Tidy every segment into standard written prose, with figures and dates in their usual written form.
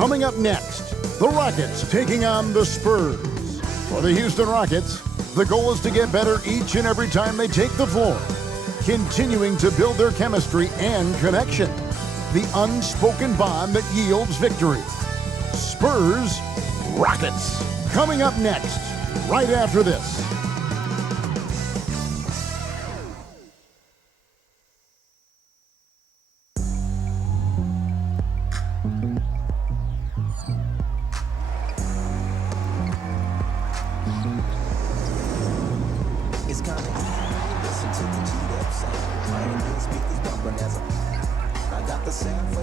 Coming up next, the Rockets taking on the Spurs. For the Houston Rockets, the goal is to get better each and every time they take the floor, continuing to build their chemistry and connection, the unspoken bond that yields victory. Spurs, Rockets. Coming up next, right after this. It's kinda listen to the G-Dep sound. I ain't good speakers bumping as I got the sound for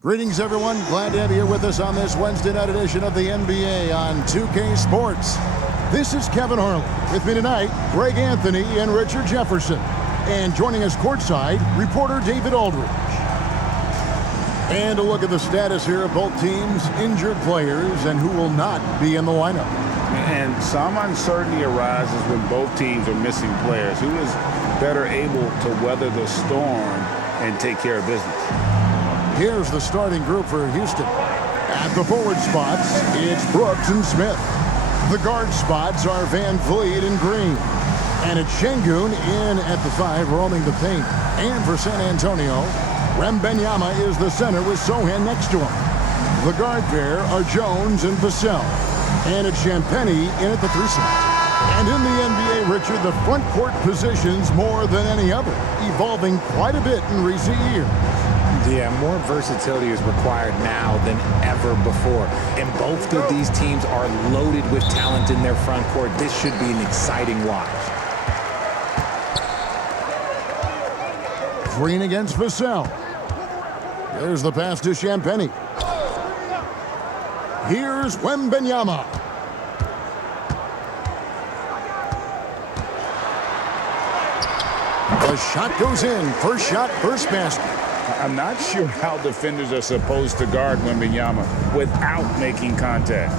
Greetings, everyone. Glad to have you here with us on this Wednesday night edition of the NBA on 2K Sports. This is Kevin Harlan. With me tonight, Greg Anthony and Richard Jefferson. And joining us courtside, reporter David Aldridge. And a look at the status here of both teams' injured players and who will not be in the lineup. And some uncertainty arises when both teams are missing players. Who is better able to weather the storm and take care of business? Here's the starting group for Houston. At the forward spots, it's Brooks and Smith. The guard spots are Van Vliet and Green. And it's Şengün in at the 5, roaming the paint. And for San Antonio, Wembanyama is the center with Sochan next to him. The guard pair are Jones and Vassell. And it's Champagnie in at the 3 slot. And in the NBA, Richard, the front court positions more than any other, evolving quite a bit in recent years. Yeah, more versatility is required now than ever before. And both of these teams are loaded with talent in their front court. This should be an exciting watch. Green against Vassell. There's the pass to Champagnie. Here's Wembanyama. The shot goes in. First shot, first basket. I'm not sure how defenders are supposed to guard Wembanyama without making contact.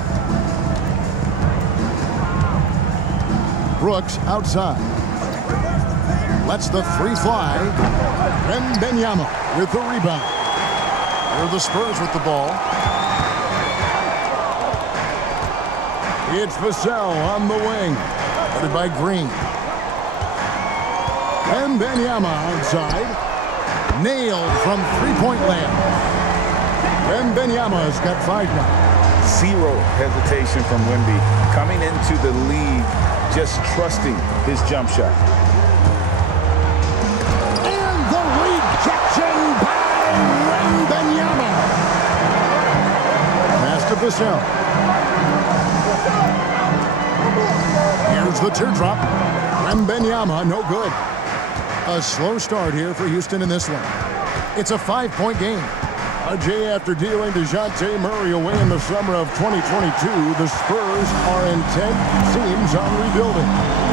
Brooks outside. Lets the 3 fly. Wembanyama with the rebound. Here are the Spurs with the ball. It's Vassell on the wing. Guarded by Green. Wembanyama outside. Nailed from three-point land. Wembanyama's got 5 now. Zero hesitation from Wemby. Coming into the league, just trusting his jump shot. And the rejection by Wembanyama. Pass to Vassell. Here's the teardrop. Wembanyama, no good. A slow start here for Houston in this one. It's a 5-point game. A day after dealing DeJounte Murray away in the summer of 2022, the Spurs are intent, seems, on rebuilding.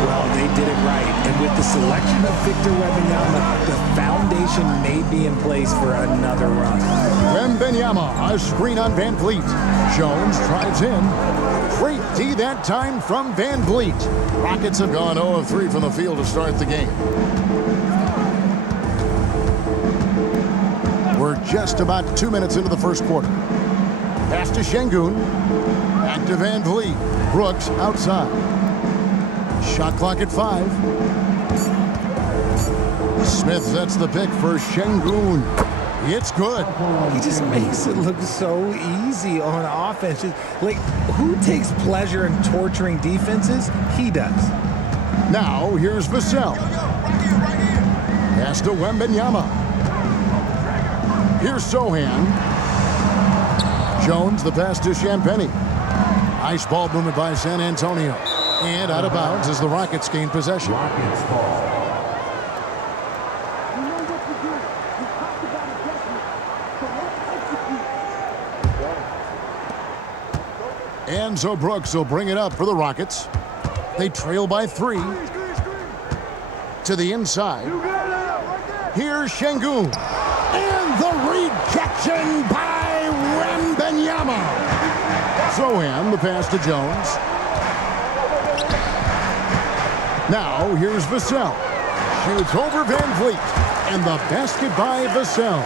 Well, they did it right. And with the selection of Victor Wembanyama, the foundation may be in place for another run. Wembanyama, a screen on Van Vliet. Jones drives in. Great D that time from Van Vliet. Rockets have gone 0 of 3 from the field to start the game. We're just about 2 minutes into the first quarter. Pass to Şengün. Back to Van Vliet. Brooks outside. Shot clock at 5. Smith sets the pick for Şengün. It's good. He just makes it look so easy on offense. Like, who takes pleasure in torturing defenses? He does. Now, here's Vassell. Pass to Wembanyama. Here's Sochan. Jones, the pass to Champagnie. Ice ball movement by San Antonio. And out of bounds as the Rockets gain possession. Rockets ball. And so Brooks will bring it up for the Rockets. They trail by 3. To the inside. Here's Şengün. And the rejection by Wembanyama. Sohan, the pass to Jones. Now, here's Vassell. Shoots over Van Vliet. And the basket by Vassell.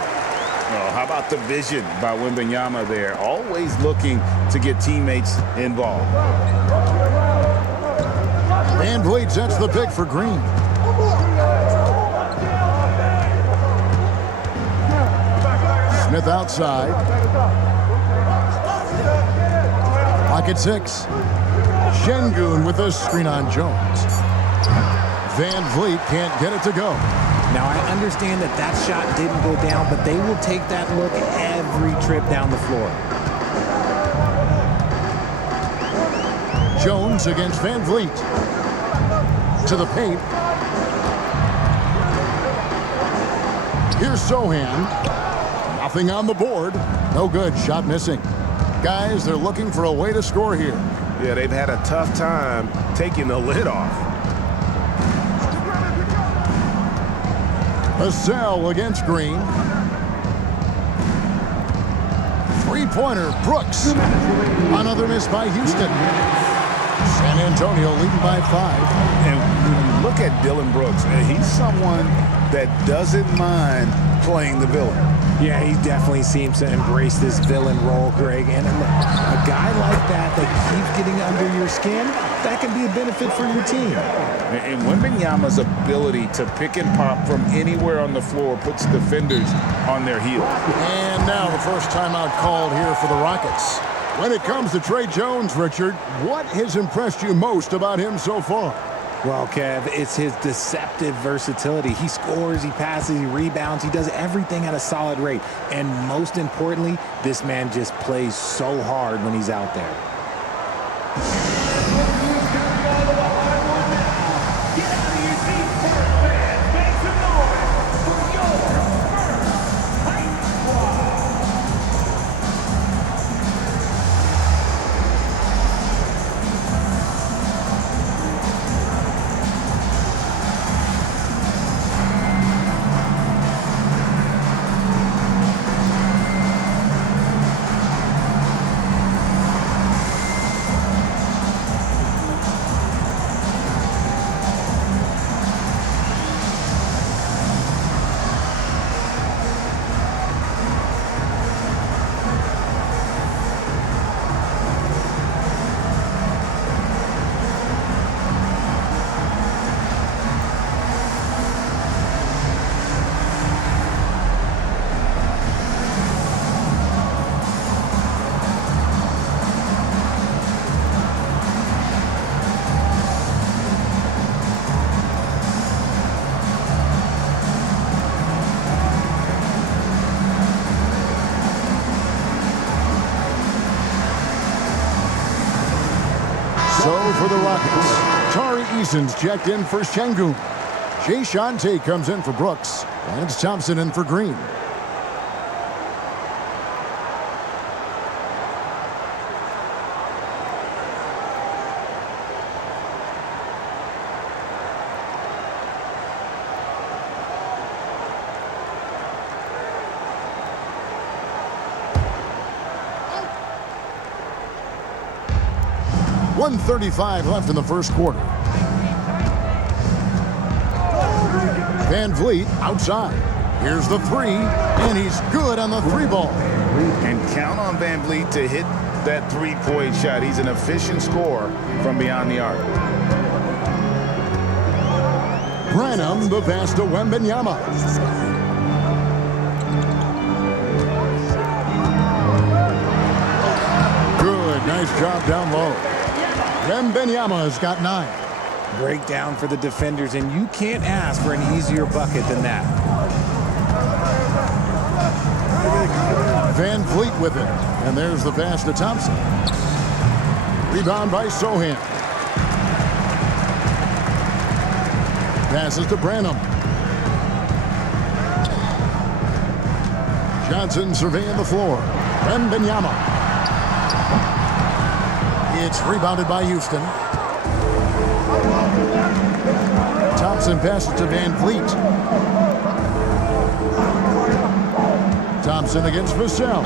Oh, how about the vision by Wembanyama there? Always looking to get teammates involved. Van Vliet sets the pick for Green. Smith outside. Pocket 6. Şengün with a screen on Jones. Van Vliet can't get it to go. Now, I understand that that shot didn't go down, but they will take that look every trip down the floor. Jones against Van Vliet. To the paint. Here's Sohan. Nothing on the board. No good. Shot missing. Guys, they're looking for a way to score here. Yeah, they've had a tough time taking the lid off. Vassell against Green. Three-pointer, Brooks. Another miss by Houston. San Antonio leading by 5. And when you look at Dillon Brooks, he's someone that doesn't mind playing the villain. Yeah, he definitely seems to embrace this villain role, Greg. And look, a guy like that keeps getting under your skin, that can be a benefit for your team. And Wembanyama's ability to pick and pop from anywhere on the floor puts defenders on their heels. And now the first timeout called here for the Rockets. When it comes to Trey Jones, Richard, what has impressed you most about him so far? Well, Kev, it's his deceptive versatility. He scores, he passes, he rebounds, he does everything at a solid rate. And most importantly, this man just plays so hard when he's out there. So for the Rockets, Tari Eason's checked in for Şengün. Jay Shante comes in for Brooks. Lance Thompson in for Green. .135 left in the first quarter. Van Vliet outside. Here's the three, and he's good on the three ball. And count on Van Vliet to hit that three-point shot. He's an efficient scorer from beyond the arc. Branham, the pass to Wembanyama. Good, nice job down low. Wembanyama has got 9. Breakdown for the defenders, and you can't ask for an easier bucket than that. Van Vliet with it. And there's the pass to Thompson. Rebound by Sohan. Passes to Branham. Johnson surveying the floor. Wembanyama. It's rebounded by Houston. Thompson Thompson passes to Van Vliet. Thompson against Vassell.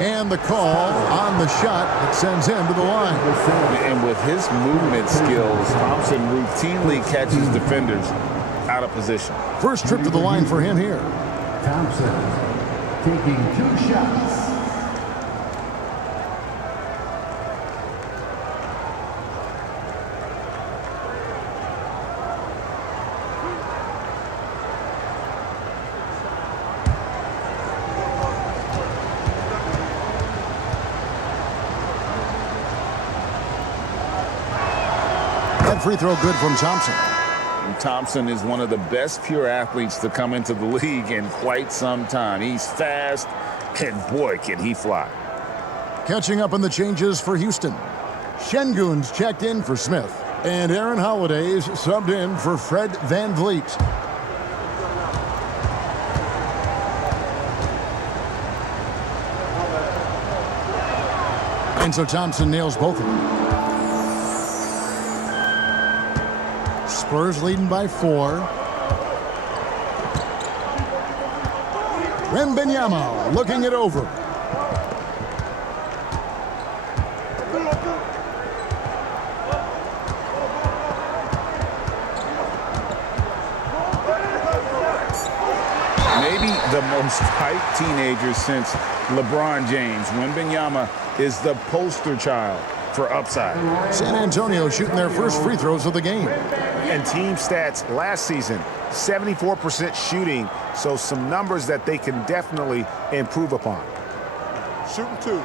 And the call on the shot that sends him to the line. And with his movement skills, Thompson routinely catches defenders out of position. First trip to the line for him here. Thompson taking 2 shots. That free throw good from Thompson. Thompson is one of the best pure athletes to come into the league in quite some time. He's fast, and boy, can he fly. Catching up on the changes for Houston. Şengün's checked in for Smith. And Aaron Holiday's subbed in for Fred Van Vliet. And so Thompson nails both of them. Spurs leading by 4. Wembanyama looking it over. Maybe the most hyped teenager since LeBron James. Wembanyama is the poster child for upside. San Antonio shooting their first free throws of the game. And team stats last season, 74% shooting, so some numbers that they can definitely improve upon. Shooting 2.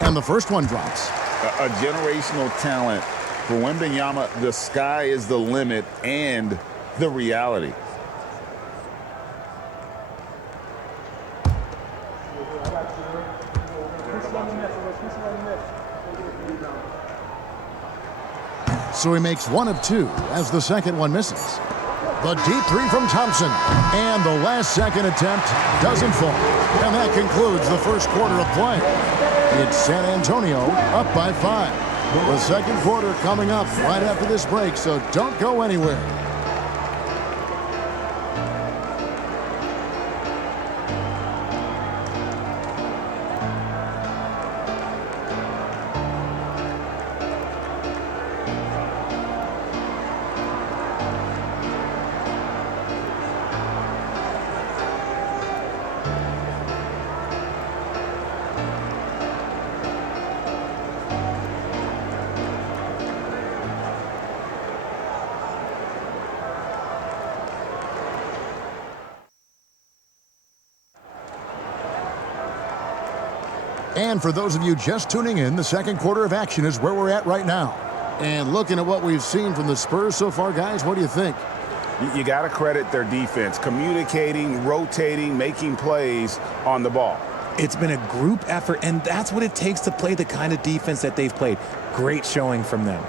And the first one drops. A generational talent. For Wembanyama, the sky is the limit and the reality. So he makes 1 of 2 as the second one misses. The deep 3 from Thompson. And the last second attempt doesn't fall. And that concludes the first quarter of play. It's San Antonio up by 5. The second quarter coming up right after this break, so don't go anywhere. And for those of you just tuning in, the second quarter of action is where we're at right now. And looking at what we've seen from the Spurs so far, guys, what do you think? You got to credit their defense, communicating, rotating, making plays on the ball. It's been a group effort, and that's what it takes to play the kind of defense that they've played. Great showing from them.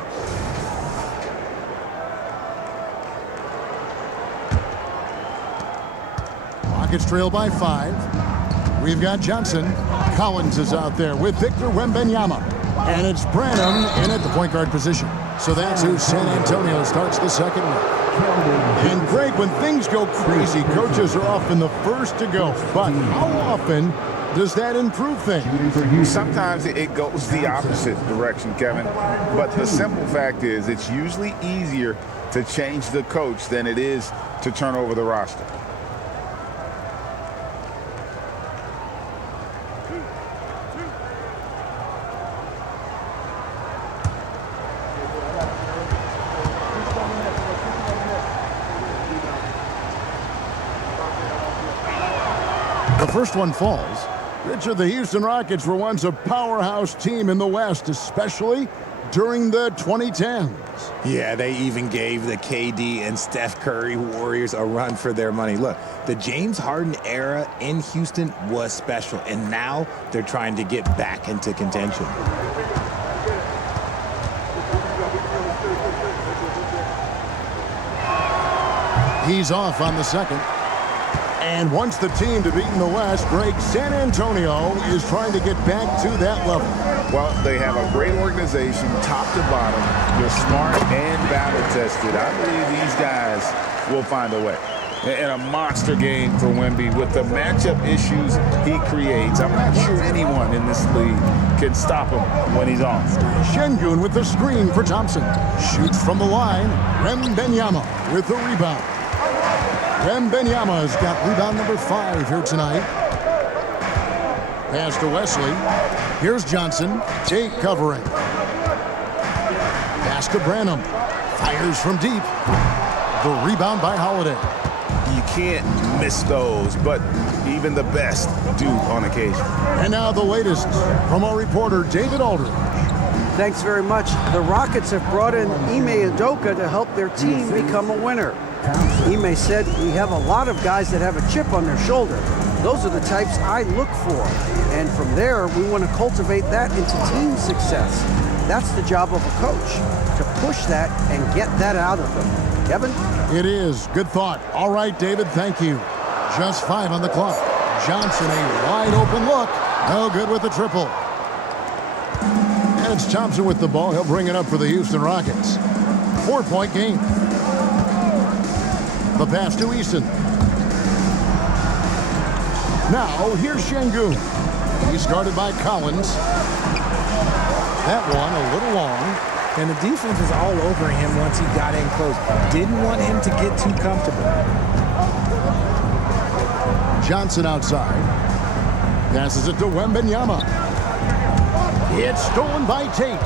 Rockets trail by 5. We've got Johnson. Collins is out there with Victor Wembanyama. And it's Branham in at the point guard position. So that's who San Antonio starts the second with. And Greg, when things go crazy, coaches are often the first to go. But how often does that improve things? Sometimes it goes the opposite direction, Kevin. But the simple fact is it's usually easier to change the coach than it is to turn over the roster. The first one falls. Richard, the Houston Rockets were once a powerhouse team in the West, especially during the 2010s. Yeah, they even gave the KD and Steph Curry Warriors a run for their money. Look, the James Harden era in Houston was special, and now they're trying to get back into contention. He's off on the second. And once the team to beat in the West, Greg, San Antonio is trying to get back to that level. Well, they have a great organization, top to bottom. They're smart and battle-tested. I believe these guys will find a way. And a monster game for Wemby with the matchup issues he creates. I'm not sure anyone in this league can stop him when he's on. Şengün with the screen for Thompson. Shoots from the line. Wembanyama with the rebound. Wembanyama has got rebound number 5 here tonight. Pass to Wesley. Here's Johnson. Tate covering. Pass to Branham. Fires from deep. The rebound by Holiday. You can't miss those, but even the best do on occasion. And now the latest from our reporter, David Aldridge. Thanks very much. The Rockets have brought in Ime Udoka to help their team become a winner. Ime said, "We have a lot of guys that have a chip on their shoulder. Those are the types I look for. And from there, we want to cultivate that into team success. That's the job of a coach, to push that and get that out of them." Kevin? It is. Good thought. All right, David, thank you. Just 5 on the clock. Johnson, a wide open look. No good with the triple. And it's Thompson with the ball. He'll bring it up for the Houston Rockets. 4-point game. The pass to Easton. Now, here's Şengün. He's guarded by Collins. That one a little long. And the defense is all over him once he got in close. Didn't want him to get too comfortable. Johnson outside. Passes it to Wembanyama. It's stolen by Tate.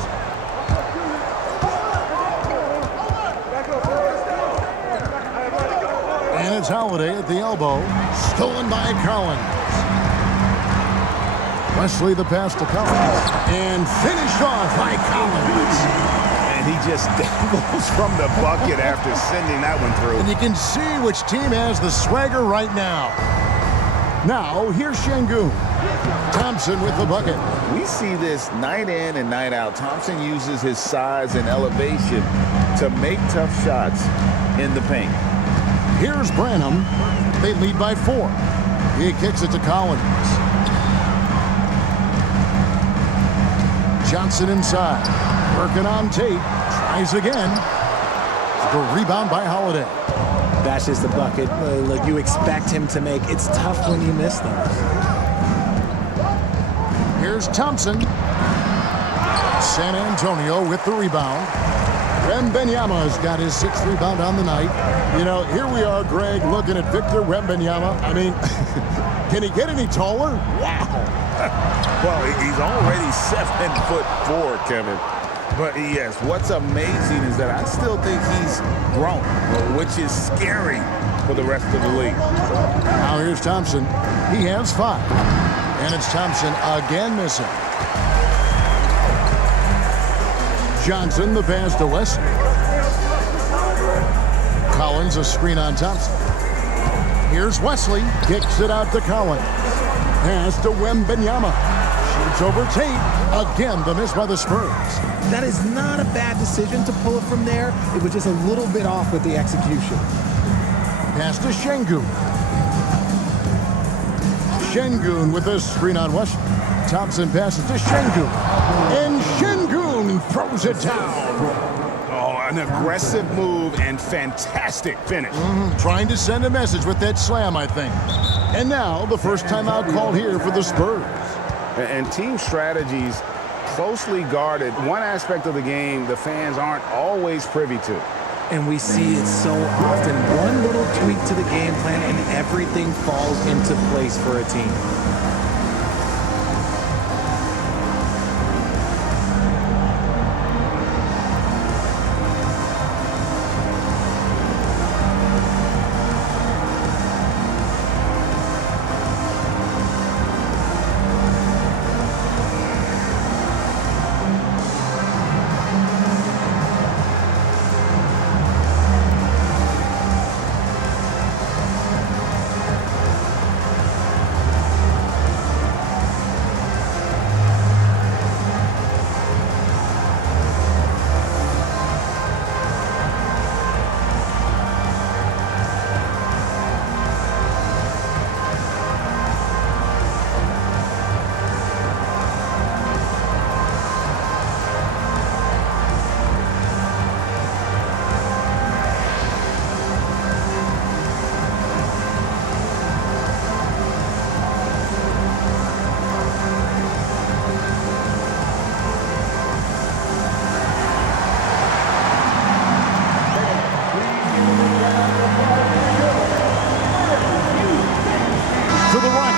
And it's Holiday at the elbow. Stolen by Collins. Wesley the pass to Collins. And finished off by Collins. And he just dangles from the bucket after sending that one through. And you can see which team has the swagger right now. Now, here's Şengün. Thompson with the bucket. We see this night in and night out. Thompson uses his size and elevation to make tough shots in the paint. Here's Branham. They lead by 4. He kicks it to Collins. Johnson inside. Working on Tate. Tries again. The rebound by Holiday. That's just the bucket. Look, you expect him to make. It's tough when you miss them. Here's Thompson. San Antonio with the rebound. Wembanyama's got his 6th rebound on the night. You know, here we are, Greg, looking at Victor Wembanyama. I mean, can he get any taller? Wow. Well, he's already 7'4", Kevin. But yes, what's amazing is that I still think he's grown, which is scary for the rest of the league. Now here's Thompson. He has 5. And it's Thompson again missing. Johnson, the pass to Wesley. Collins, a screen on Thompson. Here's Wesley. Kicks it out to Collins. Pass to Wembanyama. Shoots over Tate. Again, the miss by the Spurs. That is not a bad decision to pull it from there. It was just a little bit off with the execution. Pass to Şengün. Şengün with a screen on Wesley. Thompson passes to Şengün. And Şengün throws it down. Oh, an aggressive move and fantastic finish. Trying to send a message with that slam, I think. And now, the first timeout called here for the Spurs. And team strategies closely guarded. One aspect of the game the fans aren't always privy to. And we see it so often. One little tweak to the game plan and everything falls into place for a team.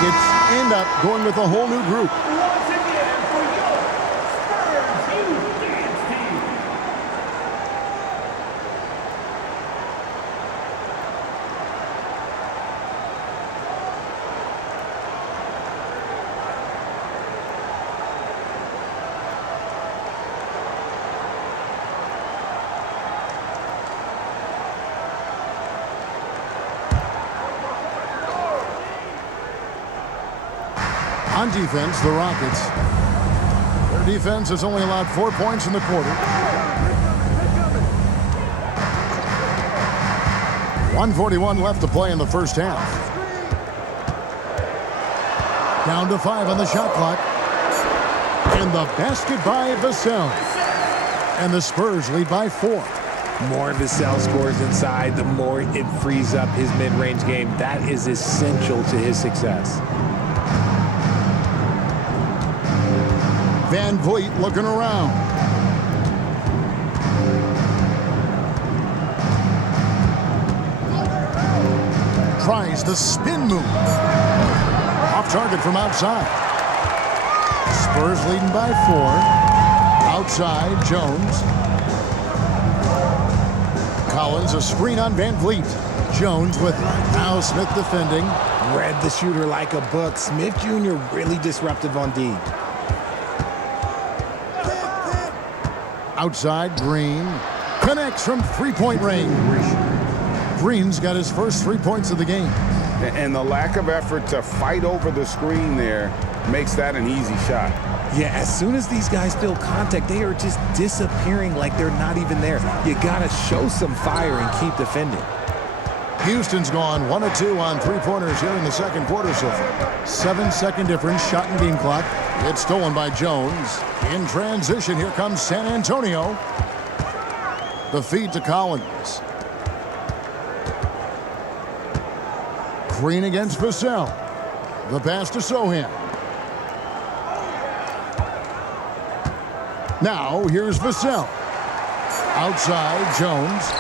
Rockets end up going with a whole new group. Once again for your Spurs Youth Dance Team. On defense, the Rockets. Their defense has only allowed 4 points in the quarter. 1:41 left to play in the first half. Down to 5 on the shot clock. And the basket by Vassell. And the Spurs lead by 4. More Vassell scores inside, the more it frees up his mid-range game. That is essential to his success. Van Vliet looking around. Tries the spin move. Off target from outside. Spurs leading by 4. Outside, Jones. Collins, a screen on Van Vliet. Jones with it. Now Smith defending. Read the shooter like a book. Smith Jr. really disruptive on D. Outside, Green. Connects from three-point range. Green's got his first 3 points of the game. And the lack of effort to fight over the screen there makes that an easy shot. Yeah, as soon as these guys feel contact, they are just disappearing like they're not even there. You got to show some fire and keep defending. Houston's gone 1 of 2 on three-pointers here in the second quarter so far. 7-second difference, shot and game clock. It's stolen by Jones. In transition, here comes San Antonio. The feed to Collins. Green against Vassell. The pass to Sohan. Now, here's Vassell. Outside, Jones.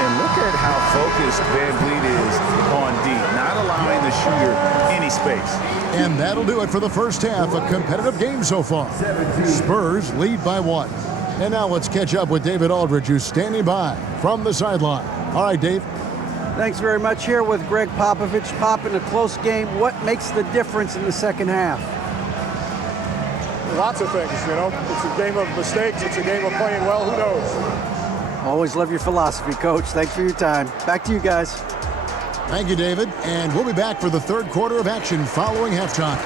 And look at how focused Van Vliet is on D, not allowing the shooter any space. And that'll do it for the first half. A competitive game so far. Spurs lead by 1. And now let's catch up with David Aldridge, who's standing by from the sideline. All right, Dave. Thanks very much. Here with Greg Popovich. Pop, in a close game, what makes the difference in the second half? Lots of things, you know. It's a game of mistakes. It's a game of playing well. Who knows? Always love your philosophy, Coach. Thanks for your time. Back to you guys. Thank you, David. And we'll be back for the third quarter of action following halftime.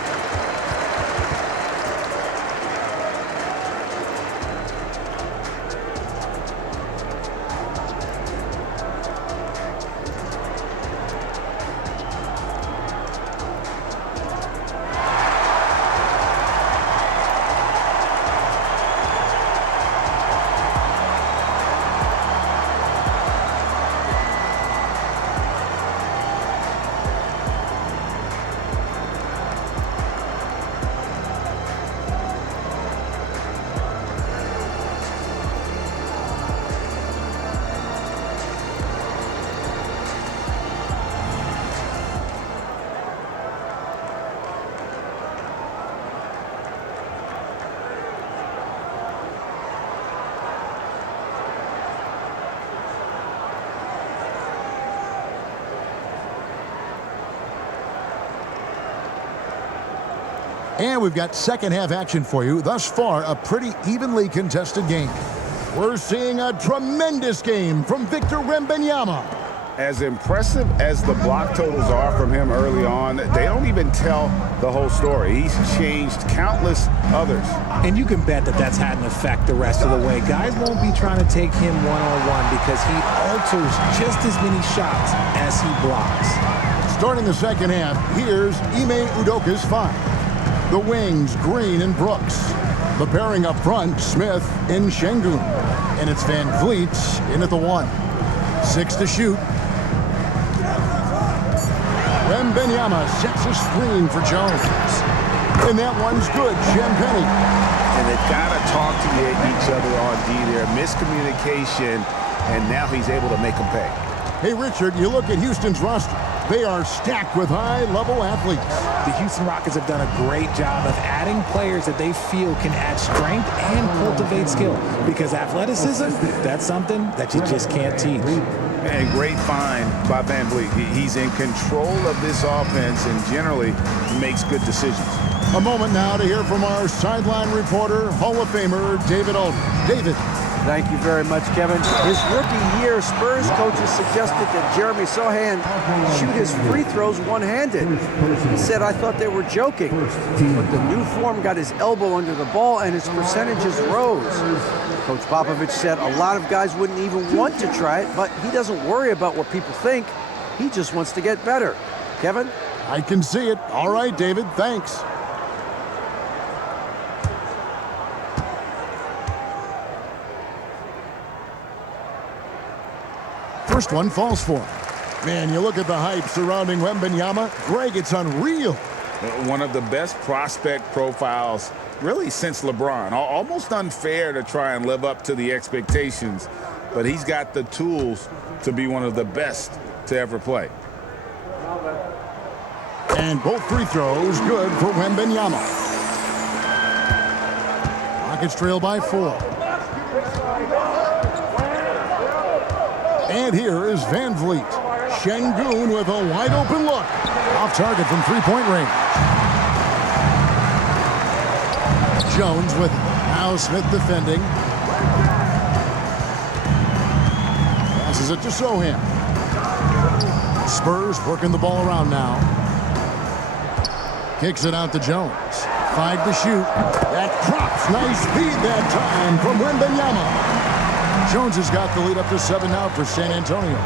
And we've got second half action for you. Thus far, a pretty evenly contested game. We're seeing a tremendous game from Victor Wembanyama. As impressive as the block totals are from him early on, they don't even tell the whole story. He's changed countless others. And you can bet that that's had an effect the rest of the way. Guys won't be trying to take him one-on-one because he alters just as many shots as he blocks. Starting the second half, here's Ime Udoka's 5. The wings, Green and Brooks. The pairing up front, Smith and Şengün. And it's Van Vliet in at the 1. 6 to shoot. Wembanyama sets a screen for Jones. And that one's good, Champagnie. And they've got to talk to each other on D there. Miscommunication, and now he's able to make them pay. Hey, Richard, you look at Houston's roster. They are stacked with high-level athletes. The Houston Rockets have done a great job of adding players that they feel can add strength and cultivate skill, because athleticism, that's something that you just can't teach. And great find by Van Vliet. He's in control of this offense and generally makes good decisions. A moment now to hear from our sideline reporter, Hall of Famer David Aldridge. David. Thank you very much, Kevin. His rookie year, Spurs coaches suggested that Jeremy Sohan shoot his free throws one-handed. He said, "I thought they were joking." But the new form got his elbow under the ball and his percentages rose. Coach Popovich said a lot of guys wouldn't even want to try it, but he doesn't worry about what people think. He just wants to get better. Kevin? I can see it. All right, David. Thanks. First one falls for him. Man, you look at the hype surrounding Wembanyama. Greg, it's unreal. One of the best prospect profiles really since LeBron. Almost unfair to try and live up to the expectations, but he's got the tools to be one of the best to ever play. And both free throws good for Wembanyama. Rockets trail by 4. And here is Van Vliet. Şengün with a wide open look. Off target from three-point range. Jones with now Smith defending. Passes it to Sohan. Spurs working the ball around now. Kicks it out to Jones. 5 to shoot. That drops. Nice feed that time from Wembanyama. Jones has got the lead up to 7 now for San Antonio.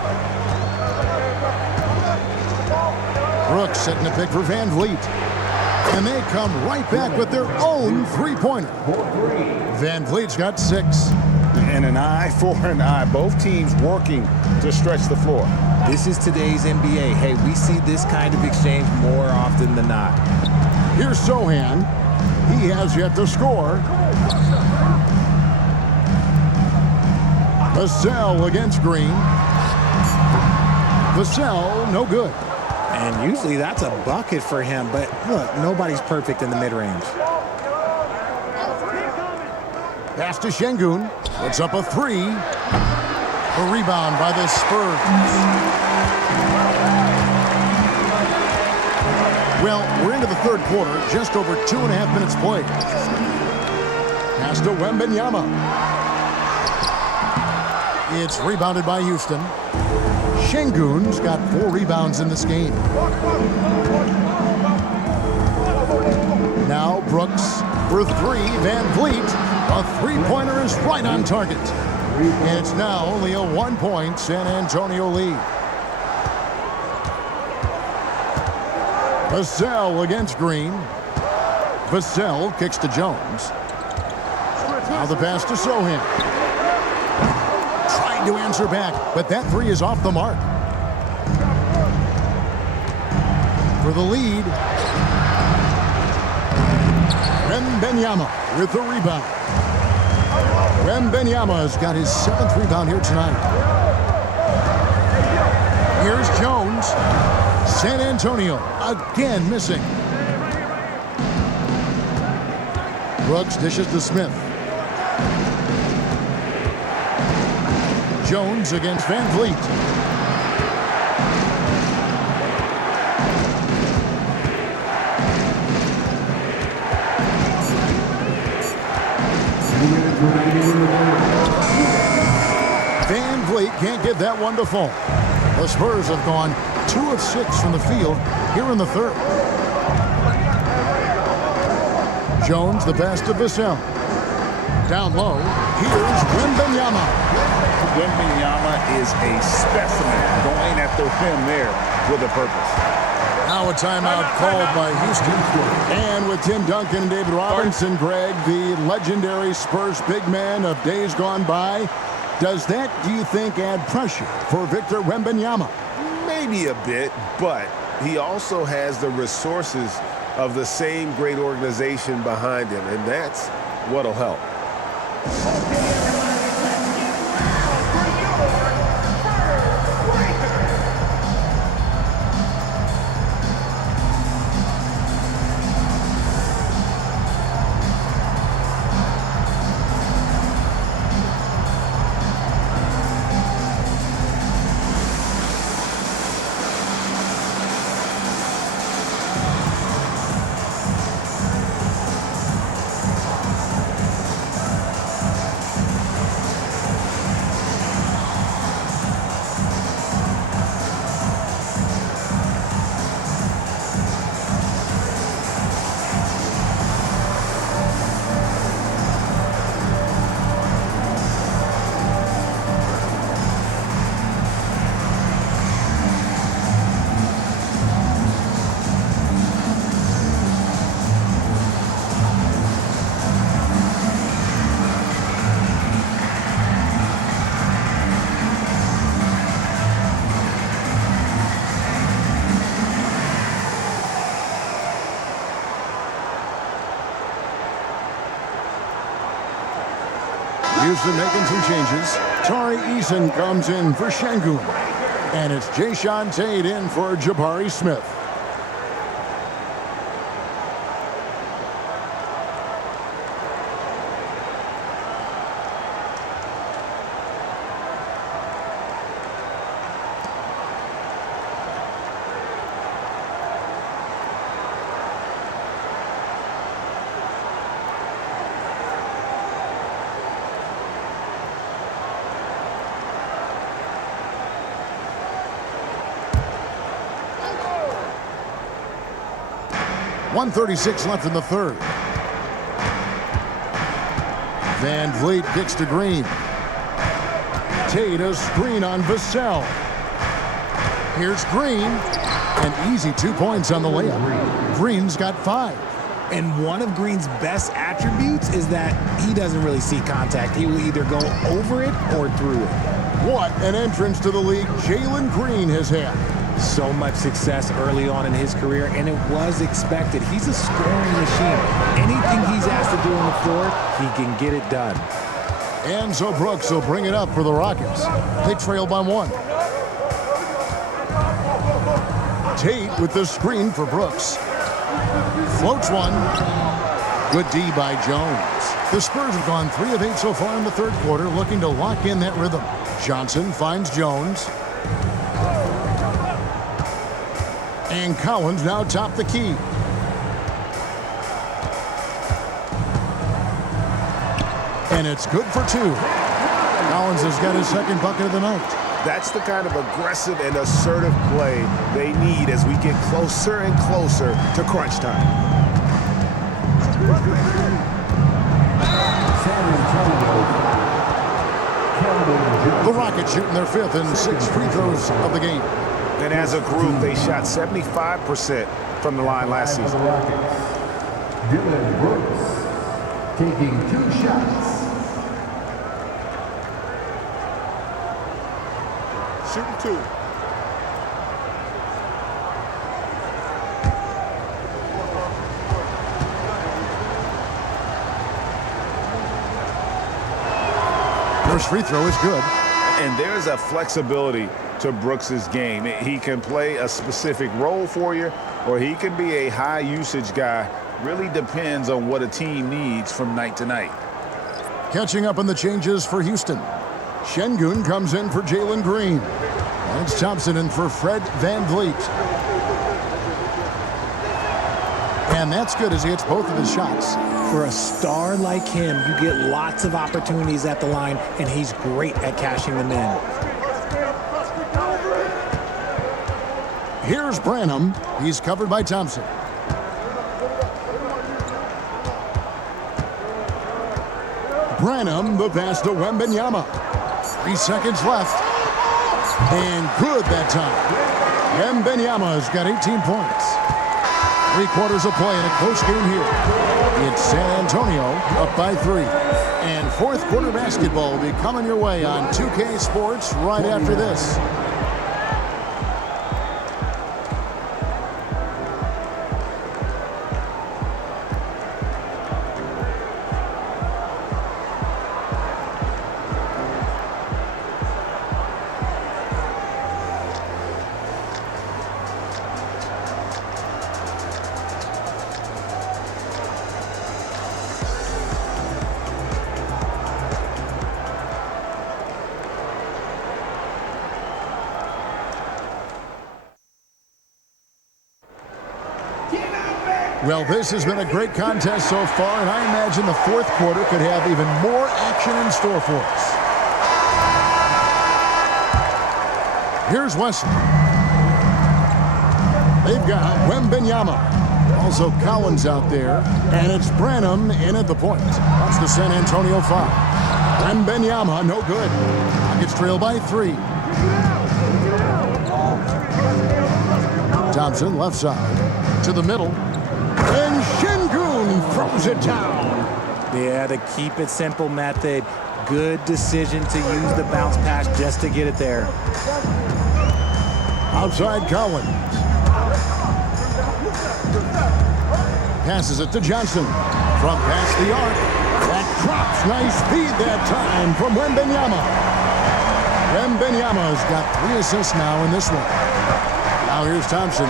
Brooks setting the pick for Van Vliet. And they come right back with their own three-pointer. Van Vliet's got 6. And an eye for an eye. Both teams working to stretch the floor. This is today's NBA. Hey, we see this kind of exchange more often than not. Here's Sohan. He has yet to score. Vassell against Green. Vassell, no good. And usually that's a bucket for him, but look, nobody's perfect in the mid-range. Pass to Şengün. Puts up a 3. A rebound by the Spurs. Well, we're into the third quarter. Just over 2.5 minutes played. Pass to Wembanyama. It's rebounded by Houston. Şengün's got 4 rebounds in this game. Now Brooks for 3. Van Vliet. A three-pointer is right on target. And it's now only a 1-point San Antonio lead. Vassell against Green. Vassell kicks to Jones. Now the pass to Sohan. Trying to answer back, but that 3 is off the mark. For the lead, Wembanyama with the rebound. Wembanyama's got his 7th rebound here tonight. Here's Jones. San Antonio again missing. Brooks dishes to Smith. Jones against Van Vliet. Van Vliet can't get that one to fall. The Spurs have gone 2 of 6 from the field here in the third. Jones, the pass to Vassell. Down low, here's Wembanyama. Wembanyama is a specimen, going at the rim there with a purpose. Now a timeout called by Houston. And with Tim Duncan and David Robinson, Greg, the legendary Spurs big man of days gone by, does that, do you think, add pressure for Victor Wembanyama? Maybe a bit, but he also has the resources of the same great organization behind him, and that's what'll help. Houston making some changes. Tari Eason comes in for Şengün. And it's Jayshawn Tate in for Jabari Smith. .136 left in the third. Van Vliet kicks to Green. Tate a screen on Vassell. Here's Green. An easy 2 points on the layup. Green's got 5. And one of Green's best attributes is that he doesn't really see contact. He will either go over it or through it. What an entrance to the league Jalen Green has had. So much success early on in his career, and it was expected. He's a scoring machine. Anything he's asked to do on the floor, he can get it done. And so Brooks will bring it up for the Rockets. They trail by 1. Tate with the screen for Brooks. Floats one. Good D by Jones. The Spurs have gone 3 of 8 so far in the third quarter, looking to lock in that rhythm. Johnson finds Jones. And Collins now top the key. And it's good for 2. Collins has got his second bucket of the night. That's the kind of aggressive and assertive play they need as we get closer and closer to crunch time. The Rockets shooting their 5th and 6 free throws of the game. And as a group, they shot 75% from the line last season. Dylan Brooks taking 2 shots. Shooting 2. First free throw is good. And there's a flexibility to Brooks's game. He can play a specific role for you, or he can be a high usage guy. Really depends on what a team needs from night to night. Catching up on the changes for Houston. Şengün comes in for Jalen Green. And it's Thompson in for Fred Van Vliet. And that's good as he hits both of his shots. For a star like him, you get lots of opportunities at the line, and he's great at cashing them in. Here's Branham. He's covered by Thompson. Branham, the pass to Wembanyama. 3 seconds left. And good that time. Wembanyama's got 18 points. 3 quarters of play in a close game here. It's San Antonio up by 3. And fourth quarter basketball will be coming your way on 2K Sports right after this. Well, this has been a great contest so far, and I imagine the fourth quarter could have even more action in store for us. Here's Wesley. They've got Wembanyama. Also Collins out there, and it's Branham in at the point. That's the San Antonio foul. Wembanyama, no good. Rockets trail by 3. Thompson, left side, to the middle. And Şengün throws it down. Yeah, the keep it simple method. Good decision to use the bounce pass just to get it there. Outside Collins. Passes it to Johnson. From past the arc. That drops. Nice feed that time from Wembanyama. Wembanyama's got 3 assists now in this one. Now here's Thompson.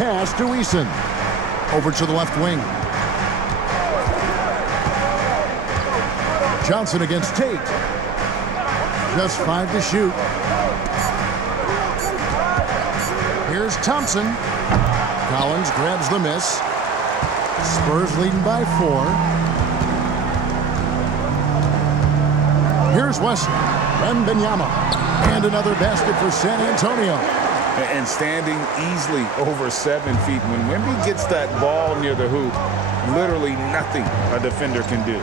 Pass to Eason. Over to the left wing. Johnson against Tate. Just 5 to shoot. Here's Thompson. Collins grabs the miss. Spurs leading by 4. Here's Wesley. Wembanyama. And another basket for San Antonio. And standing easily over 7 feet. When Wemby gets that ball near the hoop, literally nothing a defender can do.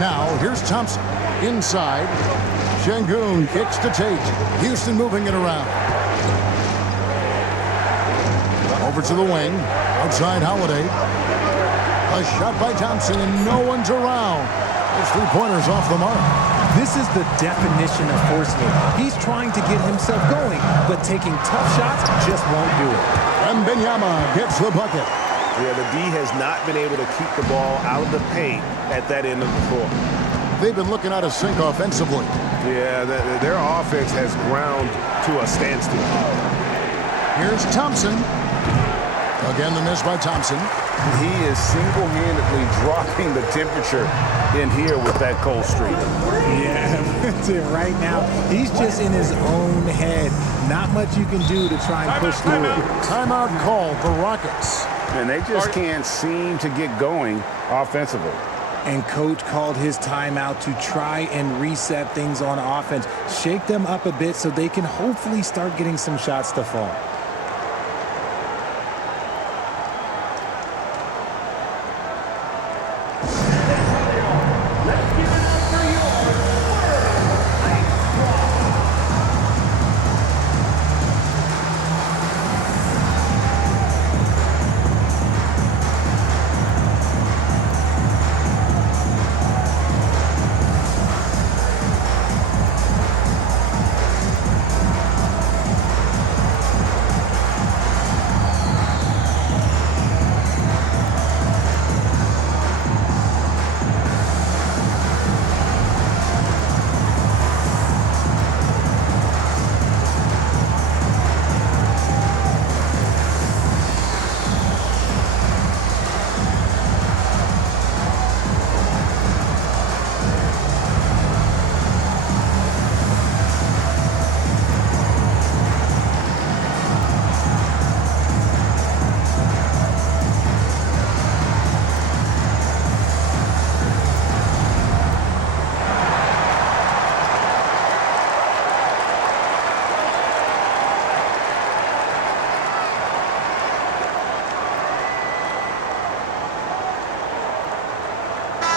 Now, here's Thompson. Inside. Şengün kicks to Tate. Houston moving it around. Over to the wing. Outside Holiday. A shot by Thompson, and no one's around. Those 3-pointers off the mark. This is the definition of forcing it. He's trying to get himself going, but taking tough shots just won't do it. Wembanyama gets the bucket. Yeah, the D has not been able to keep the ball out of the paint at that end of the floor. They've been looking out of sync offensively. Yeah, their offense has ground to a standstill. Here's Thompson. Again, the miss by Thompson. He is single-handedly dropping the temperature in here with that cold streak. Yeah, that's it right now. He's just in his own head. Not much you can do to try and push through it. Timeout called for Rockets. And they just can't seem to get going offensively. And coach called his timeout to try and reset things on offense. Shake them up a bit so they can hopefully start getting some shots to fall.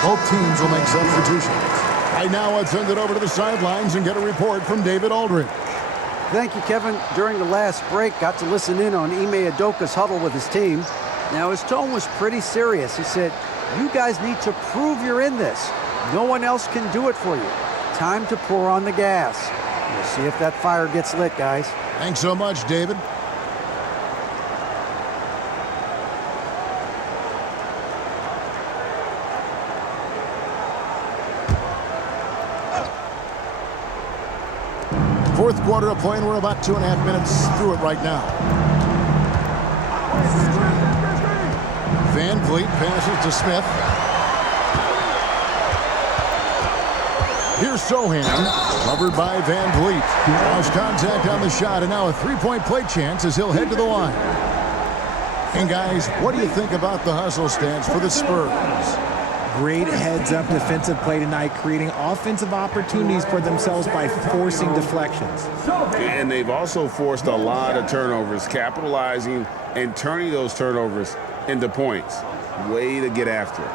Both teams will make substitutions. Right now, let's send it over to the sidelines and get a report from David Aldridge. Thank you, Kevin. During the last break, got to listen in on Ime Udoka's huddle with his team. Now, his tone was pretty serious. He said, you guys need to prove you're in this. No one else can do it for you. Time to pour on the gas. We'll see if that fire gets lit, guys. Thanks so much, David. Fourth quarter of play, and we're about 2.5 minutes through it right now. Van Vliet passes to Smith. Here's Sohan, covered by Van Vliet. Lost contact on the shot, and now a three-point play chance as he'll head to the line. And guys, what do you think about the hustle stance for the Spurs? Great heads-up defensive play tonight, creating offensive opportunities for themselves by forcing deflections. And they've also forced a lot of turnovers, capitalizing and turning those turnovers into points. Way to get after it.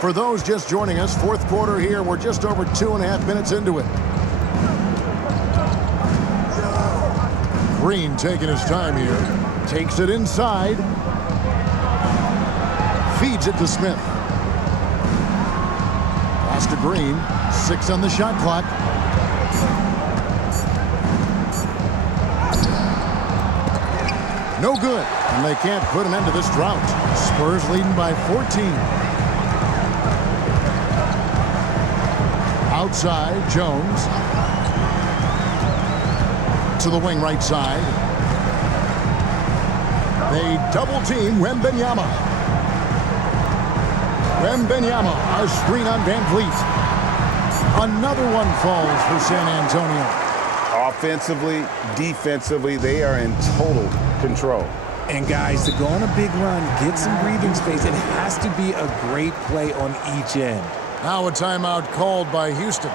For those just joining us, fourth quarter here. We're just over 2.5 minutes into it. Green taking his time here. Takes it inside. Feeds it to Smith. Pass to Green. 6 on the shot clock. No good, and they can't put an end to this drought. Spurs leading by 14. Outside, Jones. To the wing right side. They double team Wembanyama. Wembanyama, a screen on Van Vliet. Another one falls for San Antonio. Offensively, defensively, they are in total control. And guys, to go on a big run, get some breathing space, it has to be a great play on each end. Now a timeout called by Houston.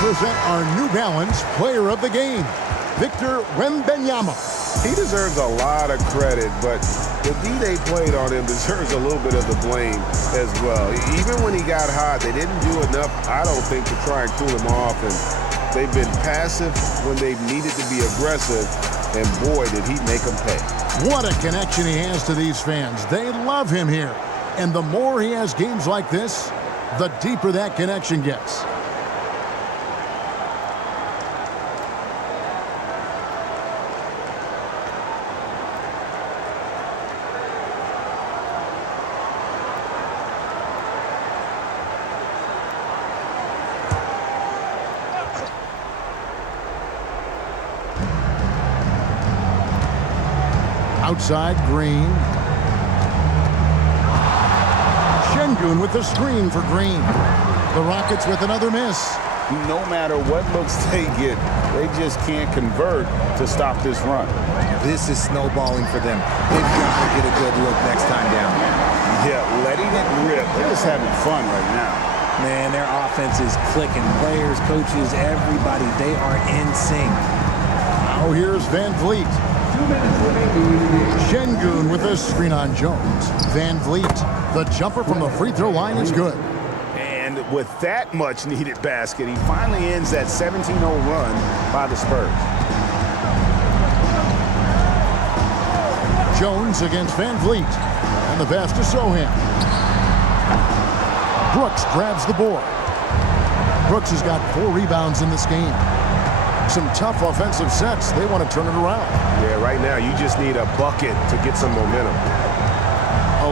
Present our New Balance Player of the Game, Victor Wembanyama. He deserves a lot of credit, but the D they played on him deserves a little bit of the blame as well. Even when he got hot, they didn't do enough, I don't think, to try and cool him off. And they've been passive when they've needed to be aggressive, and boy, did he make them pay. What a connection he has to these fans. They love him here. And the more he has games like this, the deeper that connection gets. Outside, Green. Şengün with the screen for Green. The Rockets with another miss. No matter what looks they get, they just can't convert to stop this run. This is snowballing for them. They've got to get a good look next time down. Yeah, letting it rip. They're just having fun right now. Man, their offense is clicking. Players, coaches, everybody, they are in sync. Now here's Van Vliet. Şengün with a screen on Jones. Van Vliet, the jumper from the free throw line is good. And with that much needed basket, he finally ends that 17-0 run by the Spurs. Jones against Van Vliet. And the pass to Sohan. Brooks grabs the board. Brooks has got 4 rebounds in this game. Some tough offensive sets. They want to turn it around. Yeah, right now you just need a bucket to get some momentum.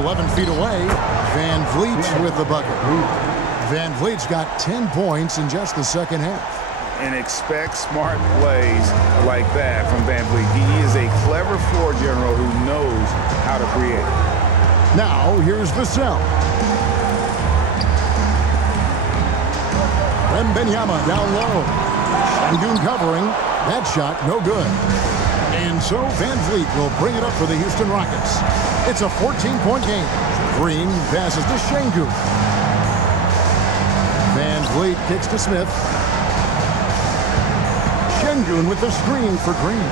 11 feet away, Van Vliet with the bucket. Van Vliet's got 10 points in just the second half. And expect smart plays like that from Van Vliet. He is a clever floor general who knows how to create. Now, here's Vassell. Wembanyama down low. Şengün covering. That shot, no good. And so Van Vliet will bring it up for the Houston Rockets. It's a 14-point game. Green passes to Şengün. Van Vliet kicks to Smith. Şengün with the screen for Green.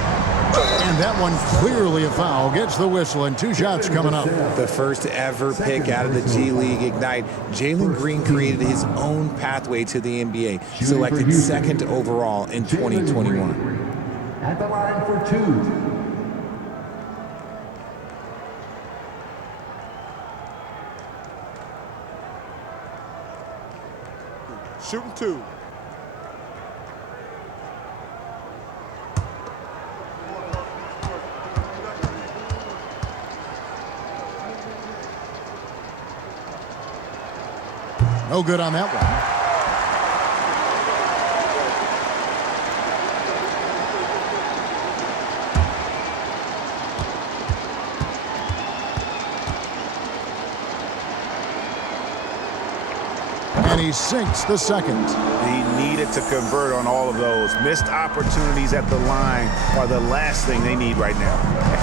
And that one clearly a foul. Gets the whistle, and 2 shots coming up. The first ever pick out of the G League Ignite. Jalen Green created his own pathway to the NBA, selected second overall in 2021. at the line for 2. Shooting 2. No good on that one. And he sinks the second. He needed to convert on all of those. Missed opportunities at the line are the last thing they need right now.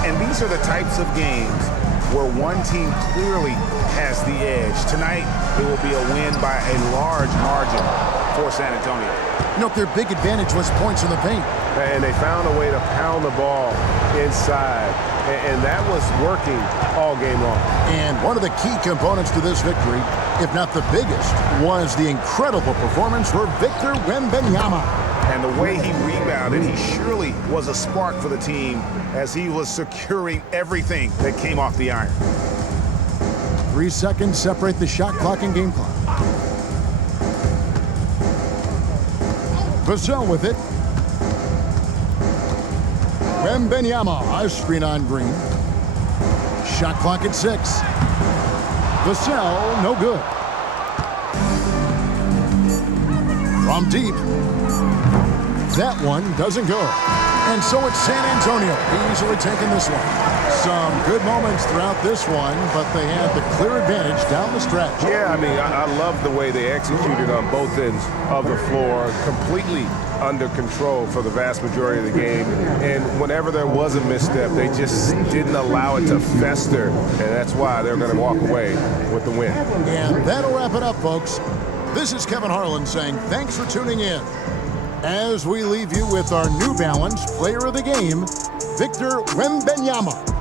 And these are the types of games where one team clearly has the edge. Tonight, it will be a win by a large margin for San Antonio. Nope, their big advantage was points in the paint. And they found a way to pound the ball inside. And that was working all game long. And one of the key components to this victory, if not the biggest, was the incredible performance for Victor Wembanyama. And the way he rebounded, he surely was a spark for the team as he was securing everything that came off the iron. 3 seconds separate the shot clock and game clock. Vassell with it. Wembanyama, a screen on Green. Shot clock at 6. Vassell, no good. From deep. That one doesn't go. And so it's San Antonio easily taking this one. Some good moments throughout this one, but they had the clear advantage down the stretch. Yeah, I mean, I love the way they executed on both ends of the floor, completely under control for the vast majority of the game. And whenever there was a misstep, they just didn't allow it to fester. And that's why they're going to walk away with the win. And that'll wrap it up, folks. This is Kevin Harlan saying thanks for tuning in. As we leave you with our New Balance Player of the Game, Victor Wembanyama.